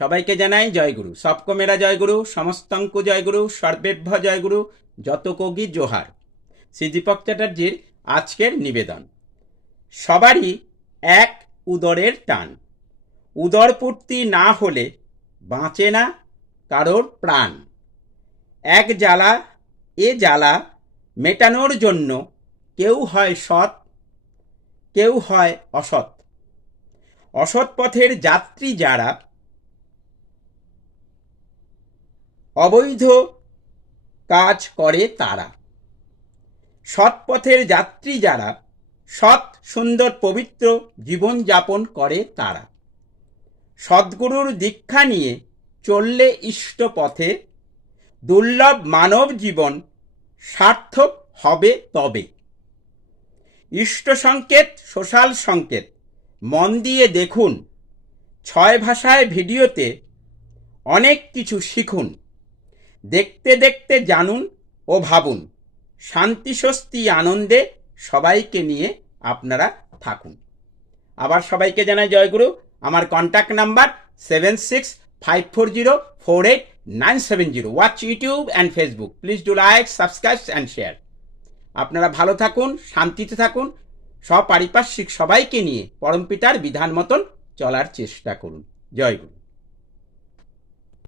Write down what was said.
সবাইকে জানাই জয়গুরু। সবকো মেরা জয়গুরু, সমস্তঙ্কু জয়গুরু, সর্বেভ্য জয়গুরু, যত কোগি জোহার। শ্রী দীপক চ্যাটার্জির আজকের নিবেদন। সবারই এক উদরের টান। উদরপূর্তি না হলে বাঁচে না কারোর প্রাণ। এক জ্বালা এ জ্বালা মেটানোর জন্য কেউ হয় সৎ, কেউ হয় অসৎ। অসৎ পথের যাত্রী যারা, অবৈধ কাজ করে তারা। সৎ পথের যাত্রী যারা, সৎ সুন্দর পবিত্র জীবন যাপন করে তারা। সদ্গুরুর দীক্ষা নিয়ে চললে ইষ্ট পথে দুর্লভ মানব জীবন সার্থক হবে তবে। ইষ্ট সংকেত, সোশ্যাল সংকেত মন দিয়ে দেখুন। 6 ভাষায় ভিডিওতে অনেক কিছু শিখুন। দেখতে দেখতে জানুন ও ভাবুন। শান্তি স্বস্তি আনন্দে সবাইকে নিয়ে আপনারা থাকুন। আবার সবাইকে জানাই জয়গুরু। আমার contact number 7654048970। Watch YouTube and Facebook. Please do like, subscribe and share. আপনারা ভালো থাকুন, শান্তিতে থাকুন, সব পারিপার্শ্বিক সবাইকে নিয়ে পরমপিতার বিধান মতন চলার চেষ্টা করুন। জয়গুরু।